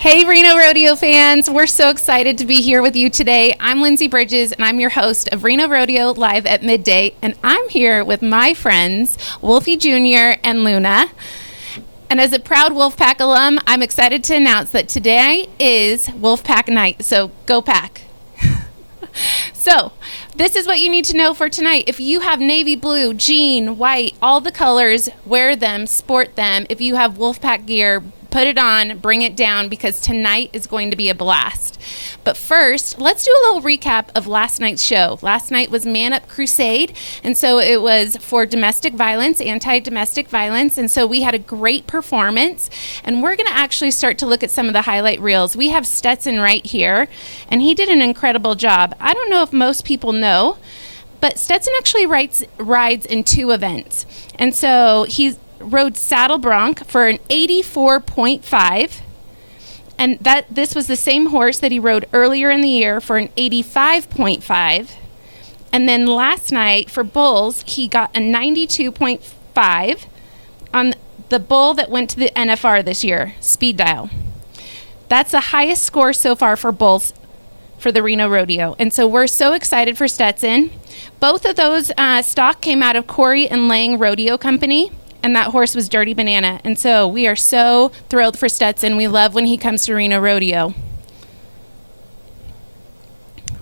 Hey, Reno Rodeo fans. We're so excited to be here with you today. I'm Lindsay Bridges, and I'm your host of Reno Rodeo Live at Midday, and I'm here with my friends, Wolfie Jr. and Luna. And as a proud Wolfpack alum, I'm excited to announce that today is Wolfpack night, so go Pack. So, this is what you need to know for tonight. If you have navy blue, jean, white, all the colors, wear them, sport them. If you have Wolfpack gear, put it on, bring it down, because tonight is going to be a blast. But first, let's do a little recap of last night's show. Last night was Man Up Crusade, and so it was for domestic violence, anti-domestic violence, and so we had a great performance, and we're going to actually start to look at some of the highlight reels. We have Stetson right here, and he did an incredible job. I don't know if most people know, but Stetson actually rides in two events, and so rode Saddle Bronc for an 84.5, and this was the same horse that he rode earlier in the year for an 85.5, and then last night for bulls he got a 92.5 on the bull that went to the NFR this year, Speed Dial. That's the highest score so far for bulls for the Reno Rodeo, and so we're so excited for Stetson. Both of those stock came out of Corey and Lang Rodeo Company, and that horse was Dirty Banana. And so we are so thrilled for Stetson. We love when he comes to Reno Rodeo.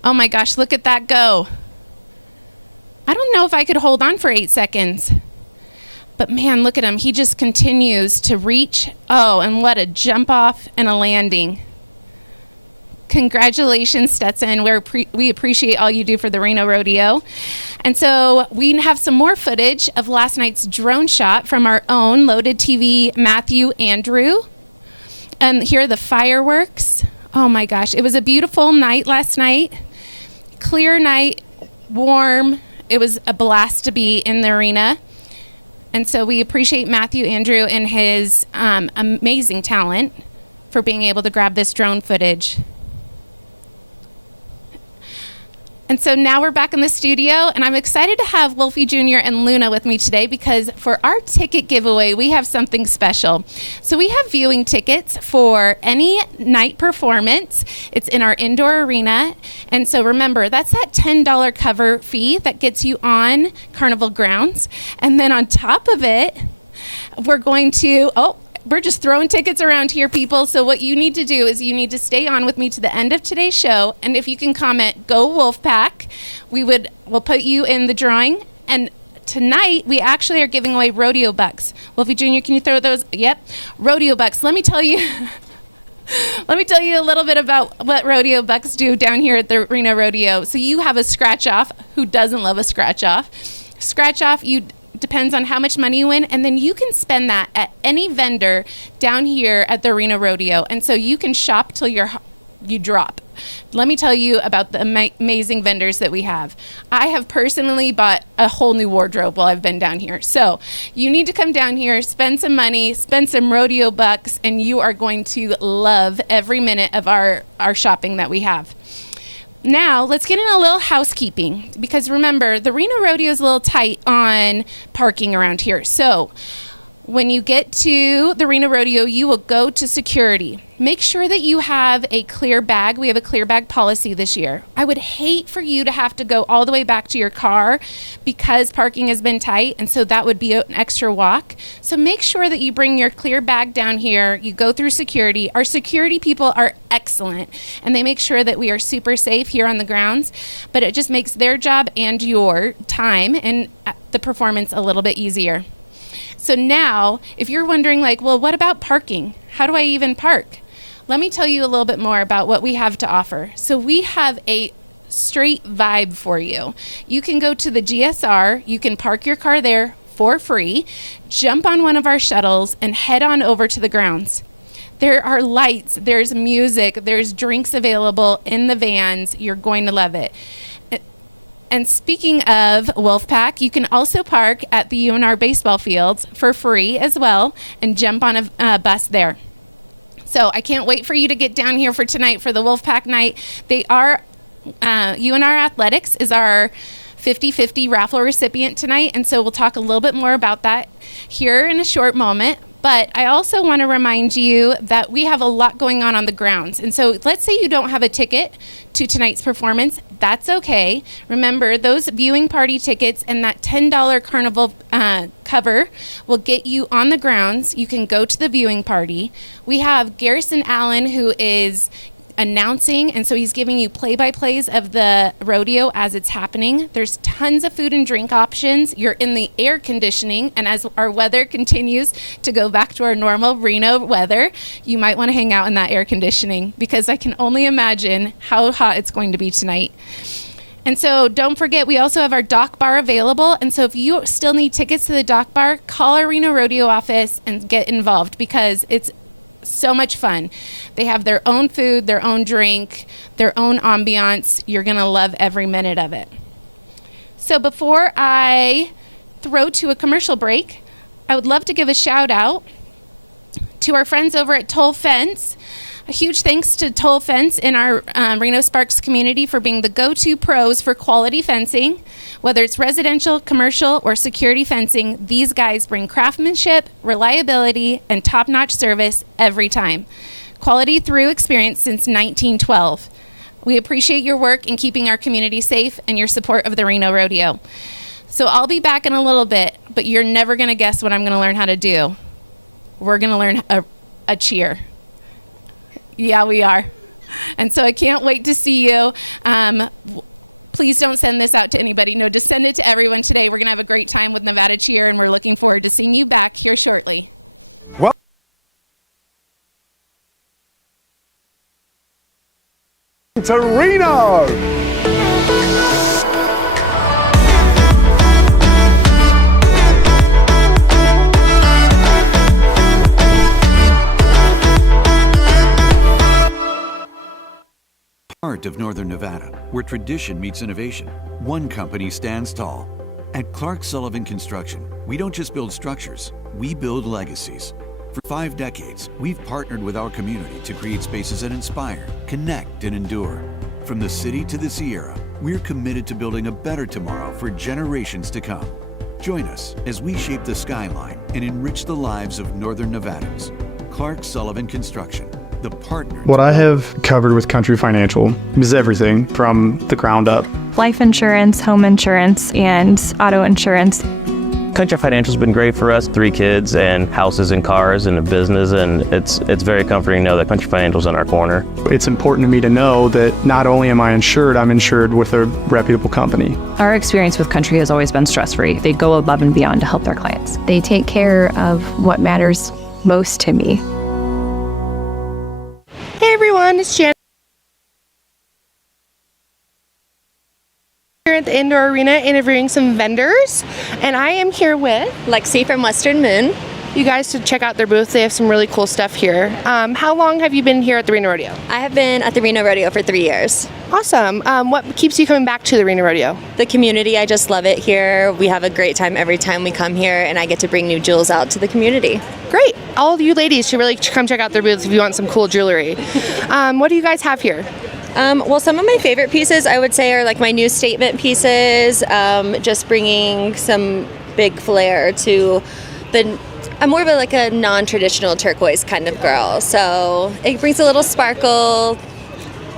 Oh my gosh, look at that go. I don't know if I could hold on for 8 seconds. But man, look at him. He just continues to reach. Oh, and what a jump off and a landing. Congratulations, Stetson. We appreciate all you do for the Reno Rodeo. And so we have some more footage of last night's drone shot from our own Loaded TV, Matthew Andrew. And here are the fireworks. Oh my gosh, it was a beautiful night last night. Clear night, warm. It was a blast to be in the arena. And so we appreciate Matthew Andrew and his amazing talent for being able to grab this drone footage. And so now we're back in the studio, and I'm excited to have Wolfie Jr. and Luna with me today because for our ticket giveaway, we have something special. So we have viewing tickets for any night performance. It's in our indoor arena. And so remember, that's that $10 cover fee that gets you on Carnival grounds. And then on top of it, we're just throwing tickets around here, people. So what you need to do is you need to stay on with me to the end of today's show. And if you can comment, go Wolfpack, we'll put you in the drawing. And tonight, we actually are giving away rodeo bucks. Wolfie Jr., can you throw those? Yep, rodeo bucks. Let me tell you a little bit about what rodeo bucks do down here at the Reno Rodeo. So you have a scratch off. Who doesn't love a scratch off? Scratch off, depends on how much money you win, and then you can spend that at any vendor down here at the Reno Rodeo, and so you can shop till you drop. Let me tell you about the amazing vendors that we have. I have personally bought a whole new wardrobe while I've been down here, so you need to come down here, spend some money, spend some rodeo bucks, and you are going to love every minute of our shopping that we have. Now, let's get in a little housekeeping, because remember, the Reno Rodeo is a little tight on parking around here. So when you get to the Reno Rodeo, you will go to security. Make sure that you have a clear bag. We have a clear bag policy this year. I would hate for you to have to go all the way back to your car because parking has been tight, and so that would be an extra walk. So make sure that you bring your clear bag down here. You go through security. Our security people are excellent, and they make sure that we are super safe here on the grounds, but it just makes their job and your time and the performance a little bit easier. So now, if you're wondering well, what about parking? How do I even park? Let me tell you a little bit more about what we have to offer. So we have a straight vibe for you. You can go to the GSR, you can park your car there for free, jump on one of our shuttles, and head on over to the grounds. There are lights, there's music, there's drinks available in the vans. You're going to love it. And speaking of Wolfpack, you can also park at the UNR baseball fields for free as well and jump on a bus there. So I can't wait for you to get down here for tonight for the Wolfpack night. UNR Athletics is our 50-50 raffle recipient tonight, and so we'll talk a little bit more about that here in a short moment. But I also want to remind you that we have a lot going on the grounds. And so let's say you don't have a ticket to tonight's performance. That's okay. Remember, those viewing party tickets and that $10 carnival cover will get you on the grounds. You can go to the viewing party. We have Garrison Allen, who is announcing, and so he's giving you play-by-plays of the rodeo as it's happening. There's tons of food and drink options. You're in the air conditioning, and as our weather continues to go back to our normal Reno weather, you might want to hang out in that air conditioning, because I can only imagine how hot it's going to be tonight. And so don't forget, we also have our dock bar available. And so if you still need tickets to the dock bar, call our Reno Rodeo office and get involved, because it's so much fun. They have their own food, their own drink, their own ambiance. You're going to love every minute of it. So before I throw to a commercial break, I would love to give a shout out to our friends over at Toll Fence. A huge thanks to Toll Fence in our Reno Sparks community for being the go-to pros for quality fencing. Whether it's residential, commercial, or security fencing, these guys bring craftsmanship, reliability, and top-notch service every time. Quality through experience since 1912. We appreciate your work in keeping our community safe and your support of the Reno Rodeo. So I'll be back in a little bit, but you're never going to guess what I'm going to learn how to do. We're going to learn a cheer. Yeah, we are. And so I can't wait to see you. Please don't send this out to anybody. No, just send it to everyone today. We're going to have a great time with Nevada Cheer, and we're looking forward to seeing you back here shortly. Well, to Reno! Heart of Northern Nevada, where tradition meets innovation. One company stands tall. At Clark Sullivan Construction, we don't just build structures, we build legacies. For 5 decades, we've partnered with our community to create spaces that inspire, connect, and endure. From the city to the Sierra, we're committed to building a better tomorrow for generations to come. Join us as we shape the skyline and enrich the lives of Northern Nevadans. Clark Sullivan Construction. The partner. What I have covered with Country Financial is everything from the ground up. Life insurance, home insurance, and auto insurance. Country Financial's been great for us. 3 kids and houses and cars and a business, and it's very comforting to know that Country Financial's in our corner. It's important to me to know that not only am I insured, I'm insured with a reputable company. Our experience with Country has always been stress-free. They go above and beyond to help their clients. They take care of what matters most to me. Hey everyone, it's Jen here at the indoor arena interviewing some vendors, and I am here with Lexi from Western Moon. You guys should check out their booth. They have some really cool stuff here. How long have you been here at the Reno Rodeo? I have been at the Reno Rodeo for 3 years. Awesome. What keeps you coming back to the Reno Rodeo? The community, I just love it here. We have a great time every time we come here, and I get to bring new jewels out to the community. Great. All of you ladies should really come check out their booth if you want some cool jewelry. What do you guys have here? Well, some of my favorite pieces I would say are like my new statement pieces, just bringing some big flair to I'm more of a non-traditional turquoise kind of girl, so it brings a little sparkle,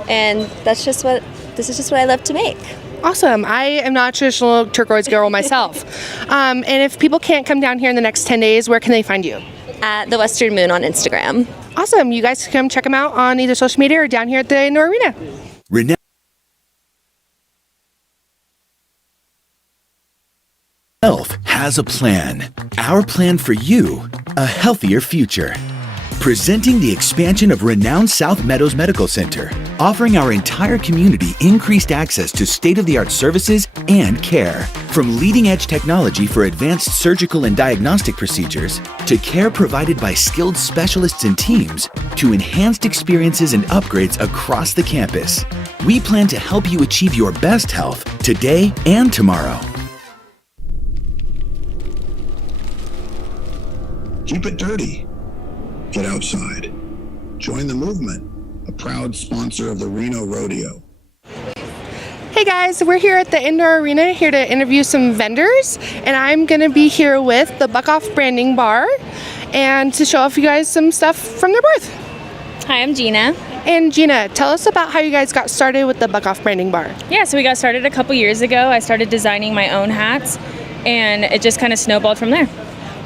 and this is just what I love to make. Awesome. I am not a traditional turquoise girl myself. And if people can't come down here in the next 10 days, where can they find you? At the Western Moon on Instagram. Awesome. You guys can come check them out on either social media or down here at the indoor arena. Reno Health has a plan. Our plan for you, a healthier future. Presenting the expansion of renowned South Meadows Medical Center, offering our entire community increased access to state-of-the-art services and care. From leading-edge technology for advanced surgical and diagnostic procedures, to care provided by skilled specialists and teams, to enhanced experiences and upgrades across the campus. We plan to help you achieve your best health today and tomorrow. Keep it dirty. Get outside. Join the movement, a proud sponsor of the Reno Rodeo. Hey guys, we're here at the indoor arena here to interview some vendors, and I'm going to be here with the Buck Off Branding Bar and to show off you guys some stuff from their booth. Hi, I'm Gina. And Gina, tell us about how you guys got started with the Buck Off Branding Bar. Yeah, so we got started a couple years ago. I started designing my own hats, and it just kind of snowballed from there.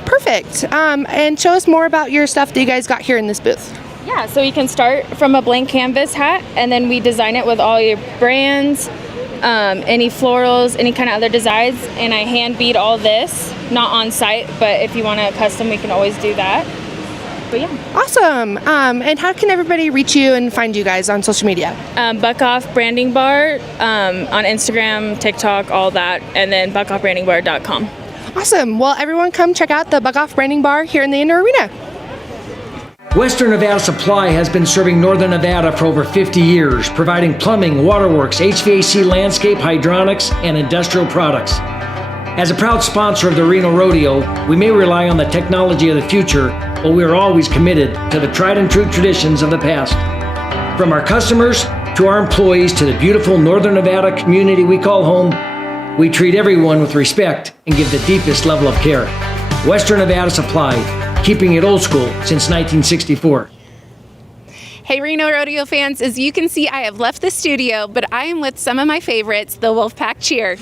Perfect. And show us more about your stuff that you guys got here in this booth. Yeah, so you can start from a blank canvas hat, and then we design it with all your brands, any florals, any kind of other designs, and I hand bead all this, not on site, but if you want to custom, we can always do that. But yeah. Awesome. And how can everybody reach you and find you guys on social media? Buck Off Branding Bar on Instagram, TikTok, all that, and then buckoffbrandingbar.com. Awesome. Well, everyone come check out the Buck Off Branding Bar here in the Indoor Arena. Western Nevada Supply has been serving Northern Nevada for over 50 years, providing plumbing, waterworks, HVAC, landscape, hydronics, and industrial products. As a proud sponsor of the Reno Rodeo, we may rely on the technology of the future, but we are always committed to the tried and true traditions of the past. From our customers to our employees to the beautiful Northern Nevada community we call home, we treat everyone with respect and give the deepest level of care. Western Nevada Supply, keeping it old school since 1964. Hey Reno Rodeo fans, as you can see, I have left the studio, but I am with some of my favorites, the Wolfpack Cheer.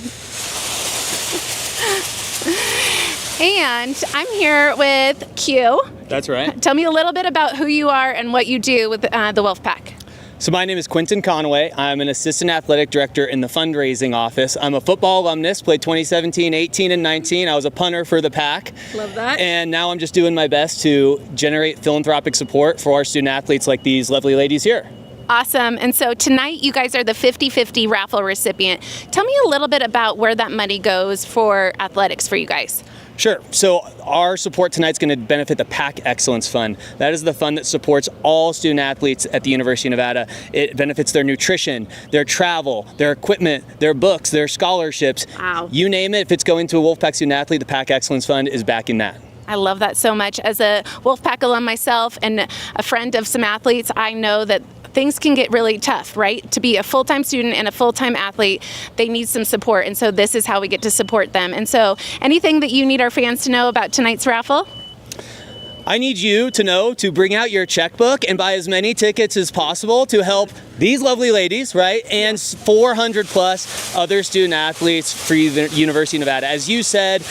And I'm here with Q. That's right. Tell me a little bit about who you are and what you do with the Wolfpack. So my name is Quentin Conway. I'm an assistant athletic director in the fundraising office. I'm a football alumnus, played 2017, 18, and 19. I was a punter for the Pack. Love that. And now I'm just doing my best to generate philanthropic support for our student athletes like these lovely ladies here. Awesome. And so tonight you guys are the 50-50 raffle recipient. Tell me a little bit about where that money goes for athletics for you guys. Sure. So our support tonight is going to benefit the Pack Excellence Fund. That is the fund that supports all student athletes at the University of Nevada. It benefits their nutrition, their travel, their equipment, their books, their scholarships. Wow. You name it, if it's going to a Wolfpack student athlete, the Pack Excellence Fund is backing that. I love that so much. As a Wolfpack alum myself and a friend of some athletes, I know that things can get really tough, right? To be a full-time student and a full-time athlete, they need some support. And so this is how we get to support them. And so anything that you need our fans to know about tonight's raffle? I need you to know to bring out your checkbook and buy as many tickets as possible to help these lovely ladies, right? And 400 plus other student athletes for the University of Nevada. As you said,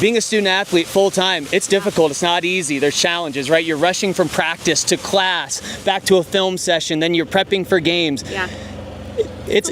being a student athlete full-time, it's difficult, it's not easy, there's challenges, right? You're rushing from practice to class, back to a film session, then you're prepping for games. Yeah. It's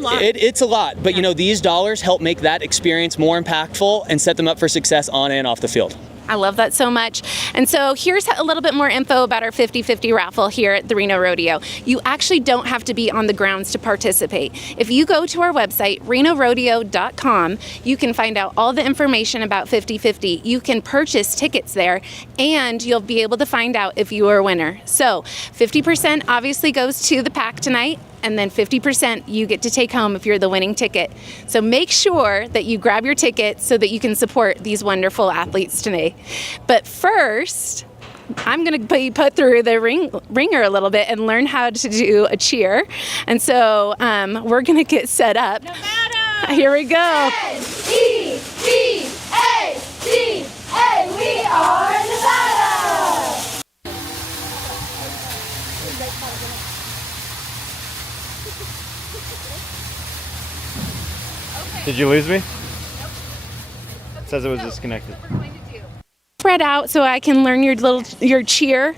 a lot, but you know, these dollars help make that experience more impactful and set them up for success on and off the field. I love that so much. And so here's a little bit more info about our 50-50 raffle here at the Reno Rodeo. You actually don't have to be on the grounds to participate. If you go to our website, renorodeo.com, you can find out all the information about 50-50. You can purchase tickets there, and you'll be able to find out if you are a winner. So 50% obviously goes to the Pack tonight, and then 50% you get to take home if you're the winning ticket. So make sure that you grab your ticket so that you can support these wonderful athletes today. But first, I'm going to be put through the ringer a little bit and learn how to do a cheer. And so we're going to get set up. Nevada! Here we go. N-E-V-A-D-A, we are Nevada! Did you lose me? Nope. It says it was disconnected. Spread out so I can learn your cheer.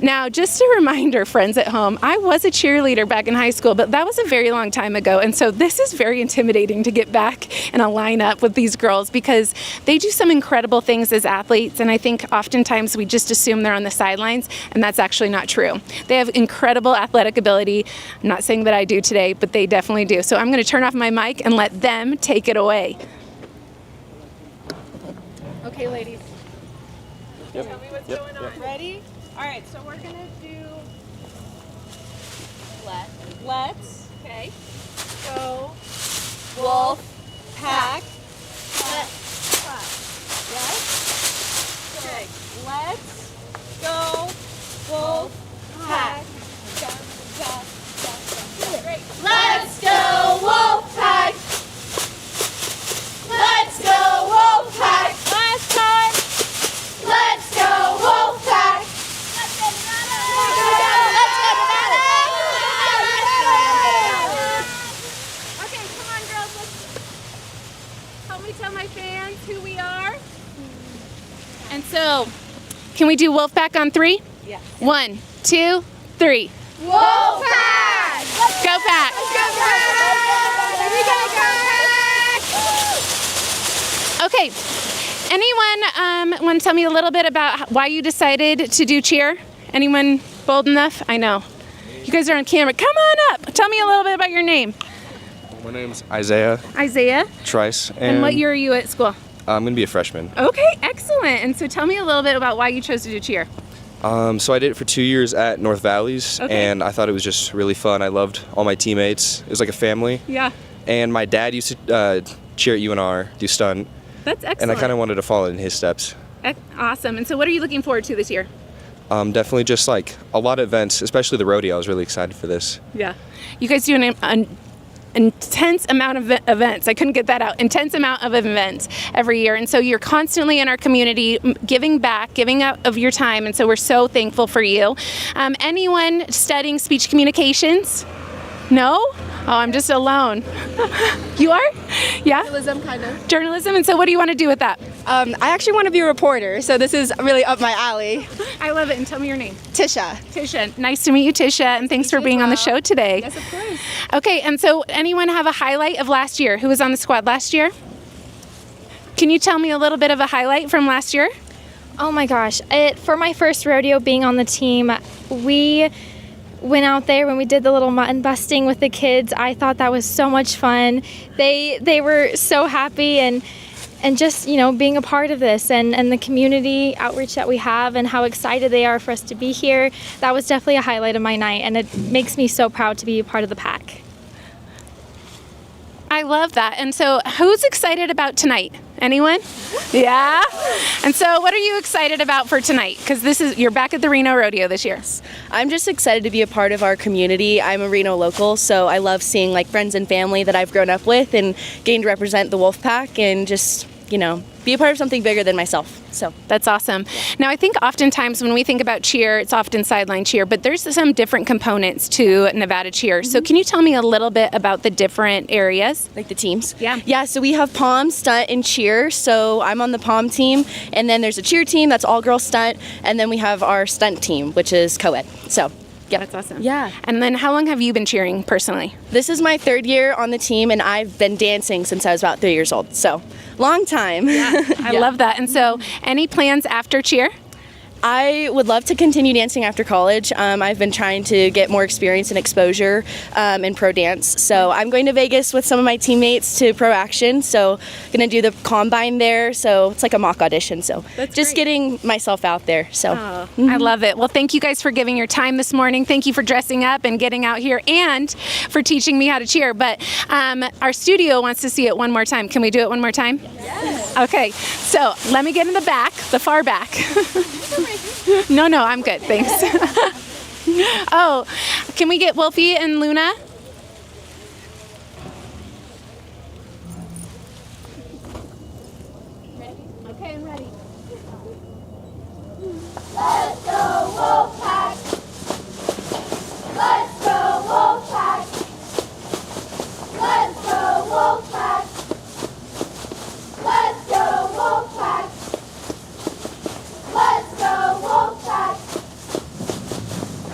Now, just a reminder, friends at home, I was a cheerleader back in high school, but that was a very long time ago. And so this is very intimidating to get back in a lineup with these girls because they do some incredible things as athletes. And I think oftentimes we just assume they're on the sidelines, and that's actually not true. They have incredible athletic ability. I'm not saying that I do today, but they definitely do. So I'm going to turn off my mic and let them take it away. Okay, ladies. Yep. Tell me what's going on. Ready? All right, so we're gonna do let's okay go wolf pack yes okay let's go wolf pack great let's go wolf pack let's go wolf pack last time let's go wolf pack Can we do Wolfpack on 3? Yeah. 1, 2, 3. Wolfpack! Go Pack! Okay. Anyone want to tell me a little bit about why you decided to do cheer? Anyone bold enough? I know. You guys are on camera. Come on up. Tell me a little bit about your name. My name's Isaiah Isaiah. Trice. And what year are you at school? I'm going to be a freshman. Okay, excellent. And so tell me a little bit about why you chose to do cheer. So I did it for 2 years at North Valleys, Okay. and I thought it was just really fun. I loved all my teammates. It was like a family. Yeah. And my dad used to cheer at UNR, do stunt. That's excellent. And I kind of wanted to follow in his steps. Awesome. And so what are you looking forward to this year? Definitely just like a lot of events, especially the rodeo. I was really excited for this. Yeah. You guys do an intense amount of events. I couldn't get that out. Intense amount of events every year. And so you're constantly in our community giving back, giving up of your time. And so we're so thankful for you. Anyone studying speech communications? No? Oh, I'm just alone. You are? Yeah? Journalism, kind of. Journalism. And so what do you want to do with that? I actually want to be a reporter, so this is really up my alley. I love it. And tell me your name. Tisha. Tisha. Nice to meet you, Tisha. And thanks for being on the show today. Yes, of course. Okay, and so anyone have a highlight of last year? Who was on the squad last year? Can you tell me a little bit of a highlight from last year? Oh my gosh. For my first rodeo being on the team, we went out there when we did the little mutton busting with the kids. I thought that was so much fun. They were so happy and just, you know, being a part of this and the community outreach that we have and how excited they are for us to be here. That was definitely a highlight of my night, and it makes me so proud to be a part of the pack. I love that. And so who's excited about tonight? Anyone? Yeah? And so what are you excited about for tonight? Because you're back at the Reno Rodeo this year. I'm just excited to be a part of our community. I'm a Reno local, so I love seeing like friends and family that I've grown up with and getting to represent the Wolfpack and just, you know, be a part of something bigger than myself. So that's awesome. Now I think oftentimes when we think about cheer, it's often sideline cheer, but there's some different components to Nevada cheer. So can you tell me a little bit about the different areas? Like the teams? Yeah. Yeah, so we have pom, stunt, and cheer. So I'm on the pom team, and then there's a cheer team, that's all girl stunt, and then we have our stunt team, which is co-ed. So yeah. That's awesome. Yeah. And then how long have you been cheering personally? This is my 3rd year on the team, and I've been dancing since I was about 3 years old. So long time. Yeah, I love that. And so any plans after cheer? I would love to continue dancing after college. I've been trying to get more experience and exposure in pro dance. So I'm going to Vegas with some of my teammates to Pro Action. So going to do the combine there. So it's like a mock audition. So That's just great. getting myself out there. So I love it. Well, thank you guys for giving your time this morning. Thank you for dressing up and getting out here and for teaching me how to cheer. But our studio wants to see it one more time. Can we do it one more time? Yes. Okay. So let me get in the back, the far back. No, I'm good. Thanks. Oh, can we get Wolfie and Luna? Okay, I'm ready. Let's go Wolfpack! Let's go Wolfpack! Let's go Wolfpack! Let's go Wolfpack! Let's go Wolfpack!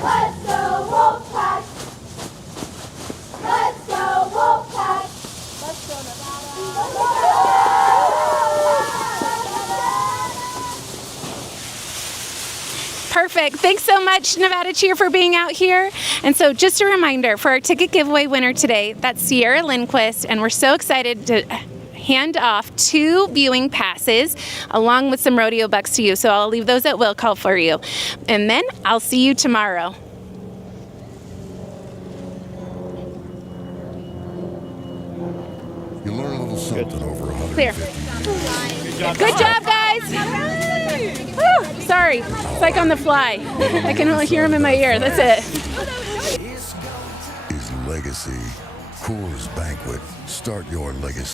Let's go Wolfpack! Let's go Wolfpack! Let's go Nevada! Perfect. Thanks so much, Nevada Cheer, for being out here. And so just a reminder for our ticket giveaway winner today, that's Sierra Lindquist, and we're so excited to hand off 2 viewing passes along with some rodeo bucks to you. So I'll leave those at will call for you. And then I'll see you tomorrow. You learn a little something over 150 Clear. years. Good job, guys. Whew, sorry. It's like on the fly. I can only hear him in my ear. That's it. Is legacy. Coors Banquet. Start your legacy.